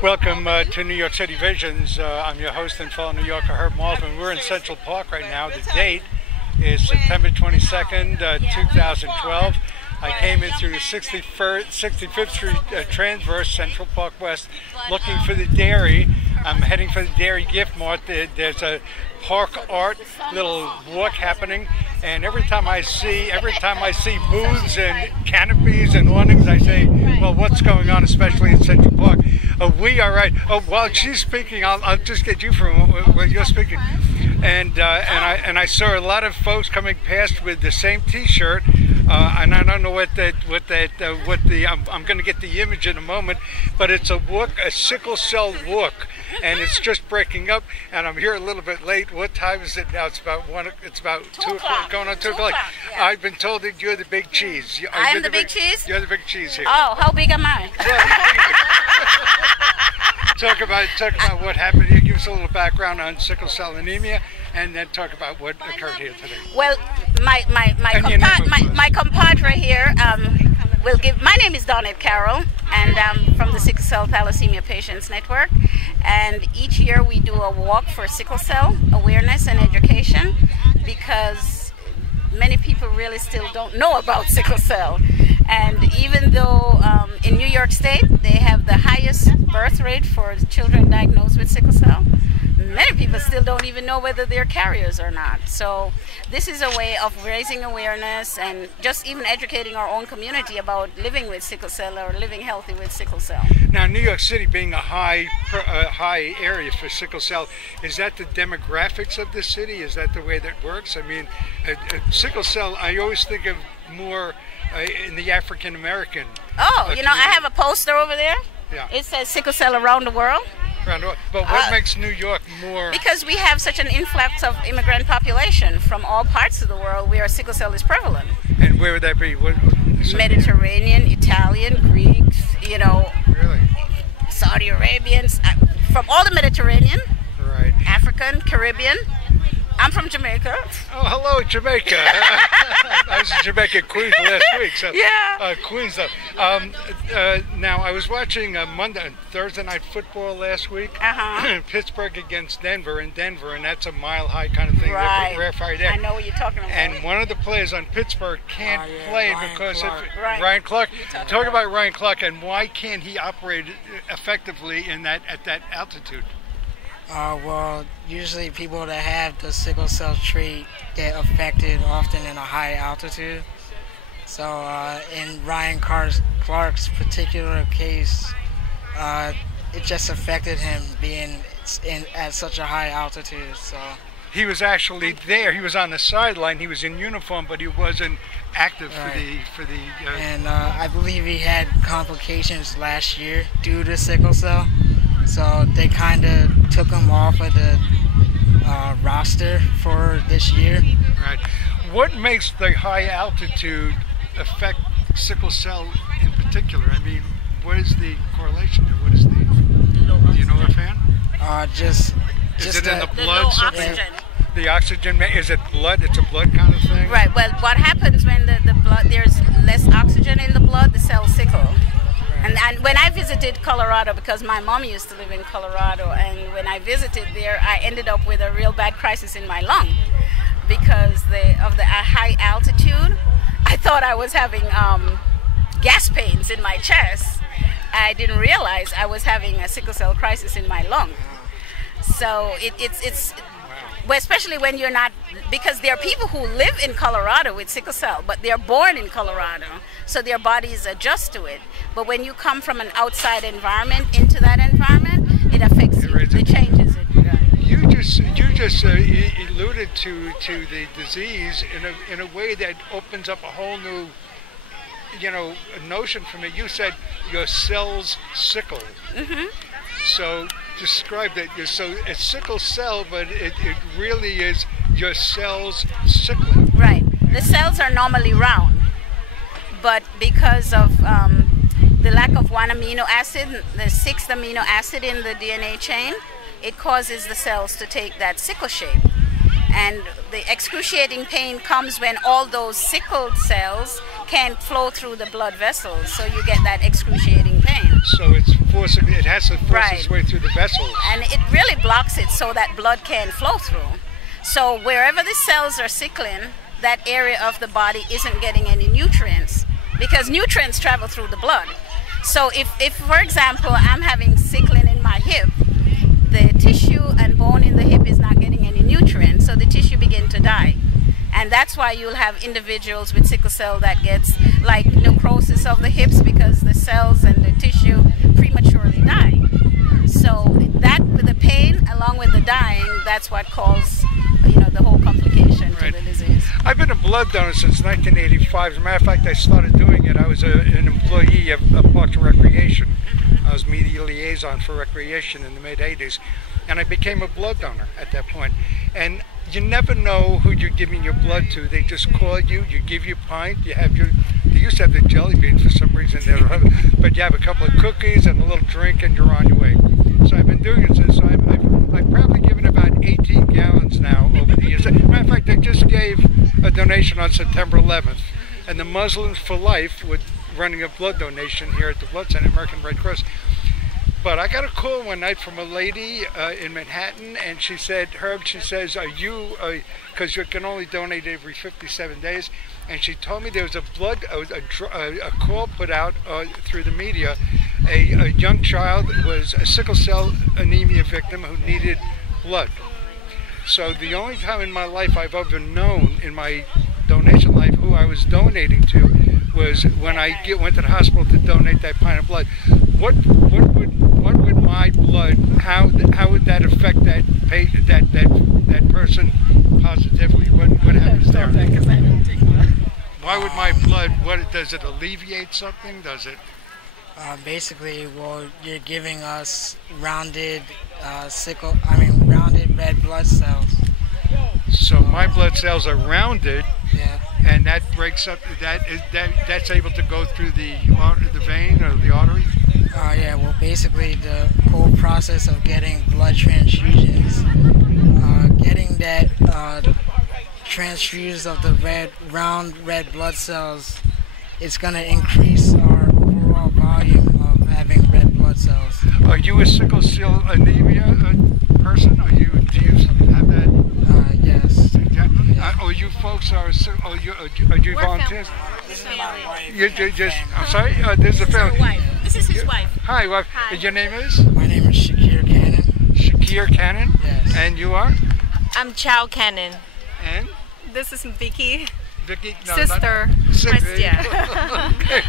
Welcome to New York City Visions. I'm your host and fellow New Yorker, Herb Malsman. We're in Central Park right now. The date is September 22nd, 2012. I came in through the 65th Street Transverse, Central Park West, looking for the dairy. I'm heading for the Dairy Gift Mart. There's a park art little walk happening, and every time I see booths and canopies and awnings, I say, well, what's going on, especially in Central Park? We are right. Oh, while she's speaking, I'll just get you for a moment while you're speaking. And I saw a lot of folks coming past with the same T-shirt, and I don't know what I'm going to get the image in a moment, but it's a sickle cell walk, and it's just breaking up. And I'm here a little bit late. What time is it now? It's about 2 o'clock, going on 2 o'clock. Yeah. I've been told that you're the big cheese. I am the big cheese? You're the big cheese here. Oh, how big am I? Talk about what happened here. Give us a little background on sickle cell anemia, and then talk about what occurred here today. Well, my compadre here will give. My name is Donette Carroll, and I'm from the Sickle Cell Thalassemia Patients Network. And each year we do a walk for sickle cell awareness and education, because many people really still don't know about sickle cell. And even though in New York State they have the highest birth rate for children diagnosed with sickle cell, many people still don't even know whether they're carriers or not. So this is a way of raising awareness and just even educating our own community about living with sickle cell or living healthy with sickle cell. Now, New York City being a high area for sickle cell, is that the demographics of the city? Is that the way that works? I mean, sickle cell, I always think of more in the African American. Oh, you know, I have a poster over there. Yeah. It says sickle cell around the world. But what makes New York more? Because we have such an influx of immigrant population from all parts of the world where sickle cell is prevalent. And where would that be? Mediterranean, Italian, Greeks, you know, really? Saudi Arabians, from all the Mediterranean, right? African, Caribbean. I'm from Jamaica. Oh, hello, Jamaica. I was in Jamaica, Queens last week. So, yeah. Queens, though. Now, I was watching Thursday night football last week. Pittsburgh against Denver in Denver, and that's a mile-high kind of thing. Right. I know what you're talking about. And one of the players on Pittsburgh can't play Ryan because Clark. of Ryan Clark. Talk about Ryan Clark, and why can't he operate effectively at that altitude? Well, usually people that have the sickle cell trait get affected often in a high altitude. So in Ryan Clark's particular case, it just affected him being at such a high altitude. So he was actually there. He was on the sideline. He was in uniform, but he wasn't active for the. And I believe he had complications last year due to sickle cell. So they kind of took him off of the roster for this year. Right. What makes the high altitude affect sickle cell in particular? I mean, what is the correlation there? What is the? Do you know offhand? Just is it in the blood? Low oxygen. The oxygen. Is it blood? It's a blood kind of thing. Right. Well, what happens when the blood, there's less oxygen in the blood, the cells sickle. And when I visited Colorado, because my mom used to live in Colorado, and when I visited there, I ended up with a real bad crisis in my lung because of the high altitude. I thought I was having gas pains in my chest. I didn't realize I was having a sickle cell crisis in my lung. So it's well, especially when you're not, because there are people who live in Colorado with sickle cell, but they're born in Colorado, so their bodies adjust to it. But when you come from an outside environment into that environment, it affects you. It changes it. You just alluded to the disease in a way that opens up a whole new, notion for me. You said your cells sickle. Mm-hmm. So describe that. So it's sickle cell, but it really is your cells sickling. Right. The cells are normally round, but because of the lack of one amino acid, the sixth amino acid in the DNA chain, it causes the cells to take that sickle shape. And the excruciating pain comes when all those sickled cells can't flow through the blood vessels, so you get that excruciating pain. So it's it has to force its way through the vessels. And it really blocks it so that blood can flow through. So wherever the cells are sickling, that area of the body isn't getting any nutrients, because nutrients travel through the blood. So if for example, I'm having sickling in my hip, the tissue and bone in the hip is not getting any nutrients, so the tissue begin to die. And that's why you'll have individuals with sickle cell that gets like necrosis of the hips, because the cells and the tissue prematurely die. So that, with the pain along with the dying, that's what causes, the whole complication to the disease. I've been a blood donor since 1985. As a matter of fact, I started doing it. I was an employee of Parks and Recreation. I was media liaison for recreation in the mid-'80s, and I became a blood donor at that point. And you never know who you're giving your blood to. They just call you, you give your pint, they used to have the jelly beans for some reason, but you have a couple of cookies and a little drink and you're on your way. So I've been doing it since, I've probably given about 18 gallons now over the years. Matter of fact, I just gave a donation on September 11th, and the Muslims for Life were running a blood donation here at the Blood Center, American Red Cross. But I got a call one night from a lady in Manhattan, and she said, Herb, she says, are you, because you can only donate every 57 days, and she told me there was a call put out through the media. A young child was a sickle cell anemia victim who needed blood. So the only time in my life I've ever known, in my donation life, who I was donating to was when I went to the hospital to donate that pint of blood. What would my blood, how would that affect that person positively? What happens there? Why would my blood, does it alleviate something? Does it? Basically, well, you're giving us rounded rounded red blood cells. So my blood cells are rounded. Yeah. And that breaks up. That's able to go through the vein or the artery. Yeah. Well, basically, the whole process of getting blood transfusions, getting that transfused of the round red blood cells, it's going to increase our overall volume of having red blood cells. Are you a sickle cell anemia person? Do you have that? Yes. You folks are you volunteers? This is my wife. I'm sorry. This is a family. Wife. This is his wife. Hi, wife. Hi. Your name is? My name is Shakir Cannon. Shakir Cannon. Yes. And you are? I'm Chow Cannon. And? This is Vicky. Vicky. Sister. Yeah. Okay.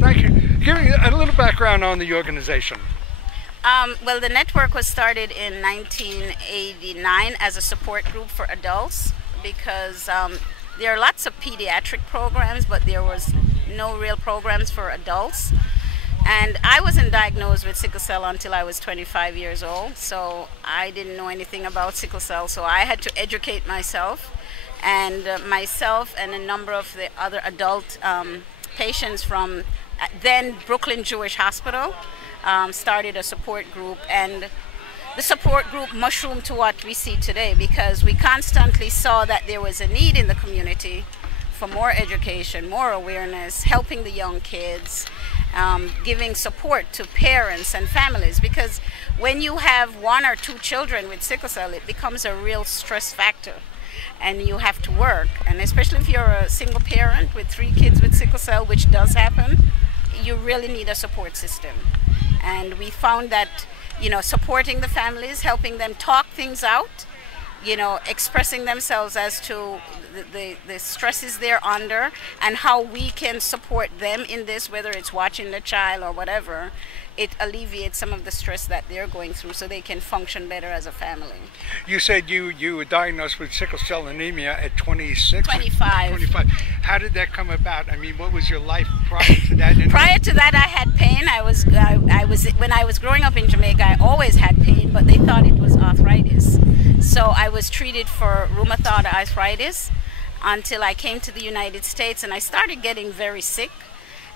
Thank you. Give me a little background on the organization. Well, the network was started in 1989 as a support group for adults, because there are lots of pediatric programs, but there was no real programs for adults. And I wasn't diagnosed with sickle cell until I was 25 years old, so I didn't know anything about sickle cell, so I had to educate myself. And myself and a number of the other adult patients from then Brooklyn Jewish Hospital started a support group, and the support group mushroomed to what we see today, because we constantly saw that there was a need in the community for more education, more awareness, helping the young kids, giving support to parents and families, because when you have 1 or 2 children with sickle cell, it becomes a real stress factor, and you have to work. And especially if you're a single parent with 3 kids with sickle cell, which does happen, you really need a support system. And we found that, supporting the families, helping them talk things out, expressing themselves as to the stresses they're under and how we can support them in this, whether it's watching the child or whatever, it alleviates some of the stress that they're going through so they can function better as a family. You said you were diagnosed with sickle cell anemia at 26? 25. 25. How did that come about? I mean, what was your life prior to that? Prior to that, I had pain. I was when I was growing up in Jamaica, I always had pain, but they thought it was arthritis. So I was treated for rheumatoid arthritis until I came to the United States, and I started getting very sick,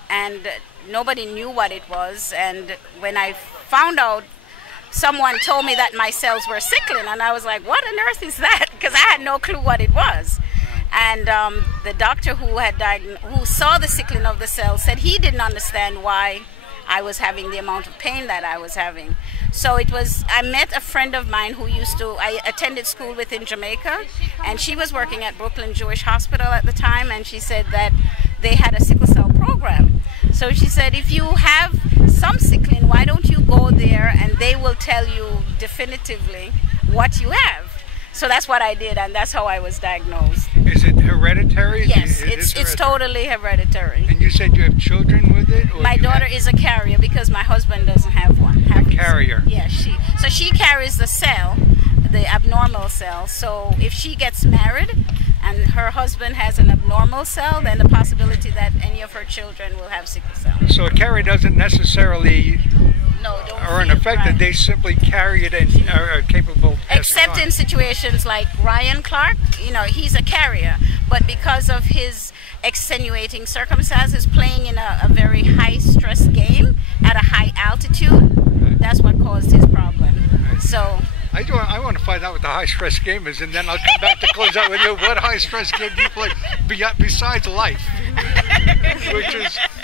and nobody knew what it was. And when I found out, someone told me that my cells were sickling, and I was like, what on earth is that? Because I had no clue what it was. And the doctor who saw the sickling of the cells said he didn't understand why I was having the amount of pain that I was having. So I met a friend of mine who I attended school with in Jamaica, and she was working at Brooklyn Jewish Hospital at the time, and she said that they had a sickle cell program. So she said, if you have some sickling, why don't you go there and they will tell you definitively what you have. So that's what I did, and that's how I was diagnosed. Is it hereditary? Yes, it's totally hereditary. And you said you have children with it? Or my daughter is a carrier because my husband doesn't have one. A carrier? Yeah, she carries the cell, the abnormal cell. So if she gets married and her husband has an abnormal cell, then the possibility that any of her children will have sickle cell. So a carrier doesn't necessarily or unaffected, they simply carry it and are capable of except in situations like Ryan Clark, he's a carrier, but because of his extenuating circumstances, playing in a very high stress game at a high altitude, that's what caused his problem. So I want to find out what the high stress game is, and then I'll come back to close out with you. What high stress game do you play besides life?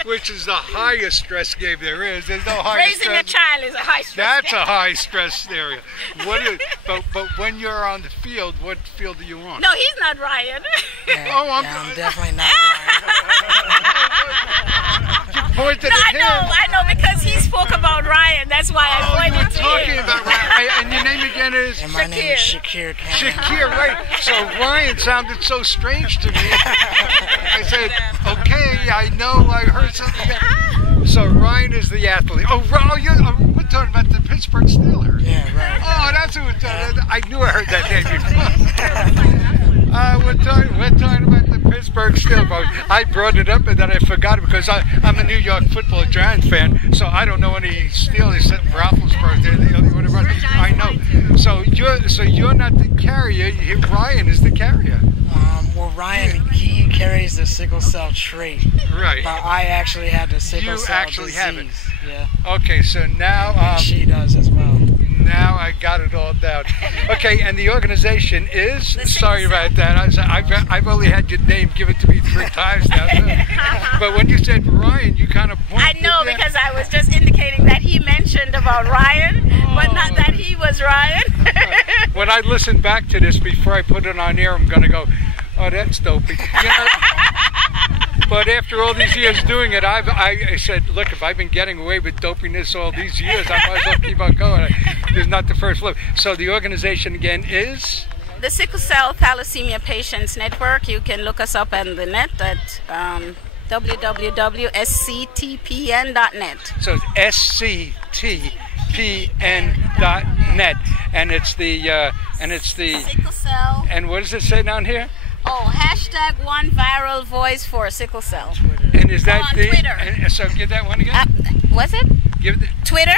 Which is the highest stress game there is. There's no high Raising stress. a child is a high stress That's game. a high stress area. But when you're on the field, what field do you want? No, he's not Ryan. I'm definitely not Ryan. You pointed at him. I know because he spoke about Ryan. That's why I pointed to him. Talking about Ryan. And your name again is? And my name is Shakir Cannon. Shakir, right. So Ryan sounded so strange to me. I said, okay, I know, I heard something. So Ryan is the athlete. We're talking about the Pittsburgh Steelers. Yeah, right. Oh, that's who we're talking about. I knew I heard that name before. We're talking about the Pittsburgh Steelers. I brought it up and then I forgot it because I'm a New York Football Giants fan, so I don't know any Steelers except Roethlisberger. They're the only one around. I know. So you're not the carrier. Ryan is the carrier. Well, Ryan, he carries the sickle cell trait. Right. But I actually have the sickle cell disease. You actually have it. Yeah. Okay, so now... she does as well. Now I got it all down. Okay, and the organization is... Sorry about that. I've only had your name given to me 3 times now. But when you said Ryan, you kind of pointed... I know, because I was just indicating that he mentioned about Ryan, but not that he was Ryan. When I listen back to this before I put it on air, I'm going to go, oh, that's dopey. But after all these years doing it, I said, look, if I've been getting away with dopiness all these years, I might as well keep on going. There's not the first flip. So the organization again is? The Sickle Cell Thalassemia Patients Network. You can look us up on the net at www.sctpn.net. So it's sctpn.net, and it's the Sickle Cell. And what does it say down here? Oh, hashtag one viral voice for sickle cell. And is that on Twitter? And so give that one again. Was it? Give the Twitter,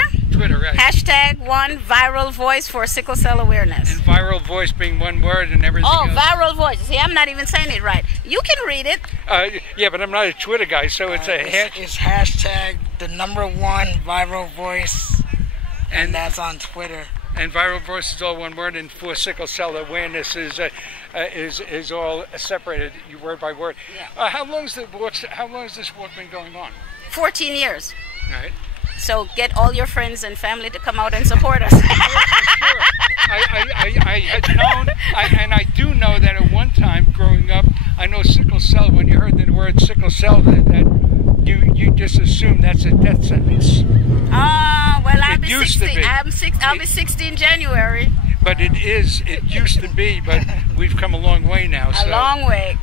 right. Hashtag one viral voice for sickle cell awareness. And viral voice being one word and everything else. Viral voice. See, I'm not even saying it right. You can read it. Yeah, but I'm not a Twitter guy, so it's it's hashtag the #1 viral voice, and that's on Twitter. And viral voice is all one word, and for sickle cell awareness is all separated word by word. Yeah. How long has this work been going on? 14 years. Right. So get all your friends and family to come out and support us. Sure. I had known, and I do know that at one time growing up, I know sickle cell. When you heard the word sickle cell, that you just assume that's a death sentence. Well, I'll be 60. I'll be 60 in January. But it used to be, but we've come a long way now. A long way.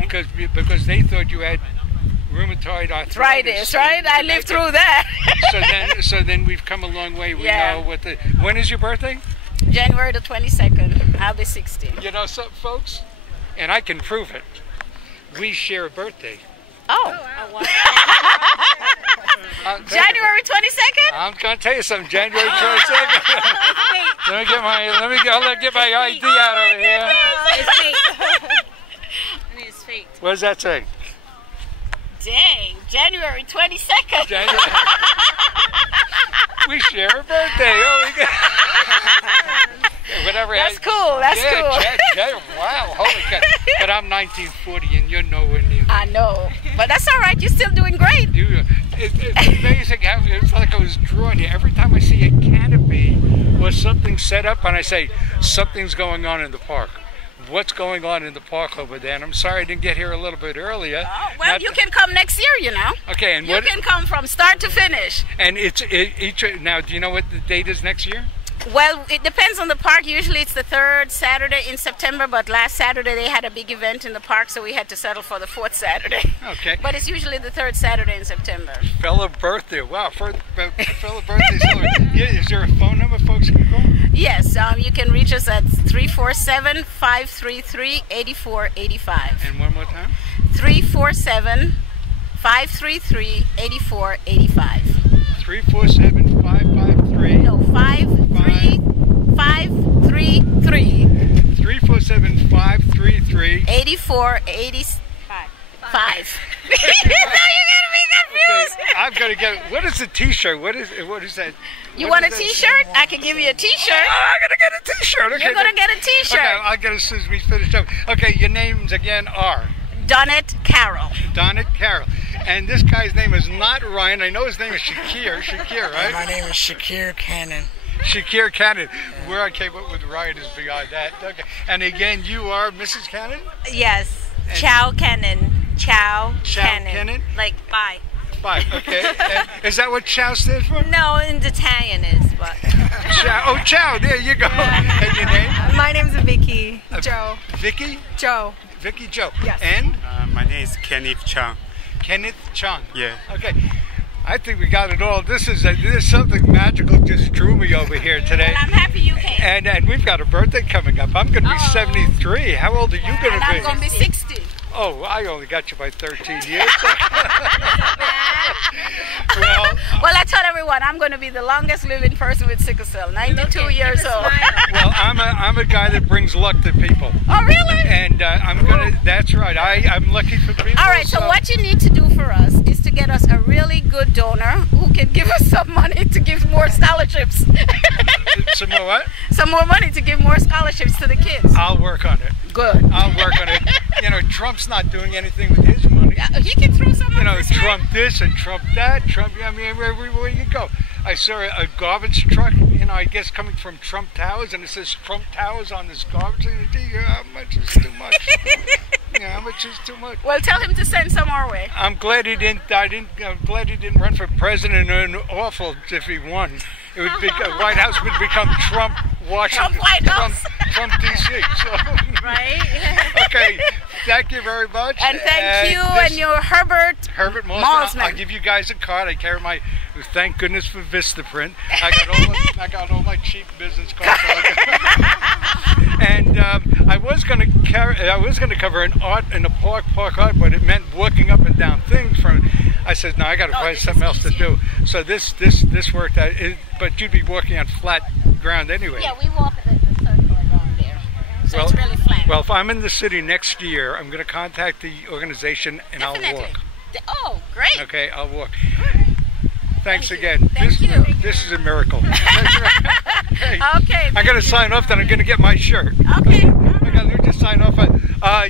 Because they thought you had rheumatoid arthritis. Right? I lived through that. So then we've come a long way. We know what when is your birthday? January the 22nd. I'll be 60. You know something, folks? And I can prove it. We share a birthday. Oh. January 22nd? I'm going to tell you something. January 22nd. Let me get my ID out over here. It's fake. I mean, it's fake. What does that say? Dang, January 22nd. We share a birthday. Whatever. That's cool. Wow, holy cow. But I'm 1940 and you're nowhere near. I know. But that's all right. You're still doing great. It's amazing how it's like I was drawn here. Every time I see a canopy or something set up, and I say, something's going on in the park. What's going on in the park over there? And I'm sorry I didn't get here a little bit earlier. Oh, well, you can come next year, you know. Okay, and you can come from start to finish. And now, do you know what the date is next year? Well, it depends on the park. Usually it's the third Saturday in September, but last Saturday they had a big event in the park, so we had to settle for the fourth Saturday. Okay. But it's usually the third Saturday in September. Fellow birthday. Wow, fellow birthday celebrant. Yeah, is there a phone number folks can call? Yes, you can reach us at 347-533-8485. And one more time? 347-533-8485. 347-553. No, 533. 347-533. 8485. Now you're gonna be confused. Okay, I'm gonna get. What is a T-shirt? What is that? You want a T-shirt? I can give you a T-shirt. Oh, I'm gonna get a T-shirt. Okay, You're gonna get a T-shirt. Okay, I'll get it as soon as we finish up. Okay, your names again are Donnet Carroll. Donnet Carroll. And this guy's name is not Ryan. I know his name is Shakir. Shakir, right? My name is Shakir Cannon. Shakir Cannon. Where I came up with Ryan is beyond that. Okay. And again, you are Mrs. Cannon? Yes. Chow Cannon. Chow Cannon. Cannon? Like bye. Bye. Okay. And is that what Chow stands for? No, in Italian is, but. Chow. Oh, Chow. There you go. And your name? My name's Vicky Joe. Vicky? Joe. Vicky Joe. Yes. And? My name is Kenneth Chang. Kenneth Chang. Yeah. Okay. I think we got it all. This is something magical just drew me over here today. Well, I'm happy you came. And we've got a birthday coming up. I'm going to be 73. How old are you going to be? I'm going to be 60. Oh, I only got you by 13 years. Well, I tell everyone I'm going to be the longest living person with sickle cell, 92 years old. Well, I'm a guy that brings luck to people. Oh, really? And I'm going to, that's right. I'm lucky for people. All right, so what you need to do for us is to get us a really good donor who can give us some money to give more scholarships. Some more what? Some more money to give more scholarships to the kids. I'll work on it. Good. I'll work on it. You know, Trump's not doing anything with his money. He can throw some. You know, Trump this and Trump that. Trump. I mean, everywhere you go. I saw a garbage truck. You know, I guess coming from Trump Towers, and it says Trump Towers on this garbage. And how much is too much? How much is too much? Well, tell him to send some our way. I'm glad he didn't. I'm glad he didn't run for president. And awful if he won. It would be White House would become Trump Washington. Trump White House. Trump DC. So. Right? Okay. Thank you very much. And thank you and your Herbert Malsman. I'll give you guys a card. I carry my. Thank goodness for Vistaprint. I got all my cheap business cards. And I was going to cover an art in the park art, but it meant walking up and down things from. I said no, I got to find something else to do. So this worked out. But you'd be walking on flat ground anyway. Yeah, we walk in the circle around there. So it's really flat. Well, if I'm in the city next year, I'm going to contact the organization and Definitely. I'll walk. Oh, great. Okay, I'll walk. Thanks Thank again. You. Thank you. This is a miracle. Okay. I got to sign off, then I'm going to get my shirt. Okay. Let me just sign off.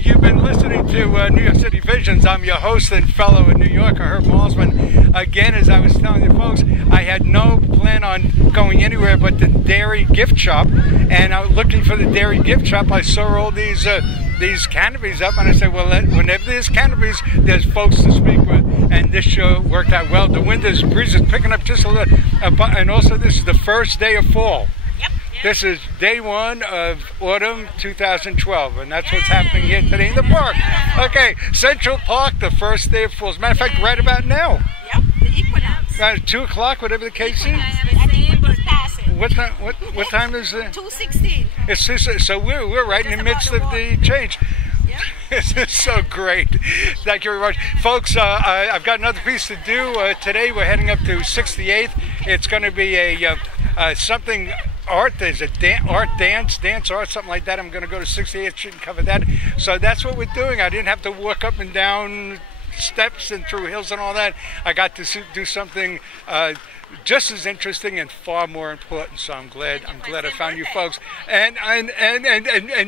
You've been listening to New York City Visions. I'm your host and fellow in New Yorker, Herb Malsman. Again, as I was telling you folks, I had no plan on going anywhere but the dairy gift shop. And I was looking for the dairy gift shop. I saw all these canopies up, and I said, well, whenever there's canopies, there's folks to speak with. And this show worked out well. The wind is breeze is picking up just a little, and also this is the first day of fall. This is day one of autumn 2012, and that's what's happening here today in the park. Okay, Central Park, the first day of fall. As a matter of fact, right about now. Yep, the equinox. About 2 o'clock, whatever the case is. I think it was passing. What time is it? 2:16. So we're right in the midst of the change. This is so great. Thank you very much. Folks, I've got another piece to do. Today we're heading up to 68th. It's going to be a something art. There's a dance art, something like that. I'm going to go to 68th Street and cover that. So that's what we're doing. I didn't have to walk up and down steps and through hills and all that. I got to do something just as interesting and far more important. So I'm glad I found you folks and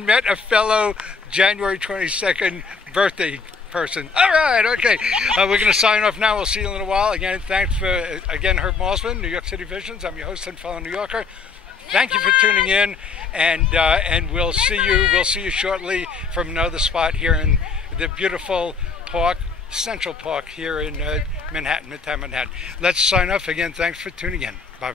met a fellow January 22nd birthday person. All right, okay. We're going to sign off now. We'll see you in a little while. Again, thanks for, Herb Malsman, New York City Visions. I'm your host and fellow New Yorker. Thank you for tuning in, and we'll see you shortly from another spot here in the beautiful park, Central Park here in Manhattan, Midtown Manhattan. Let's sign off again. Thanks for tuning in. Bye.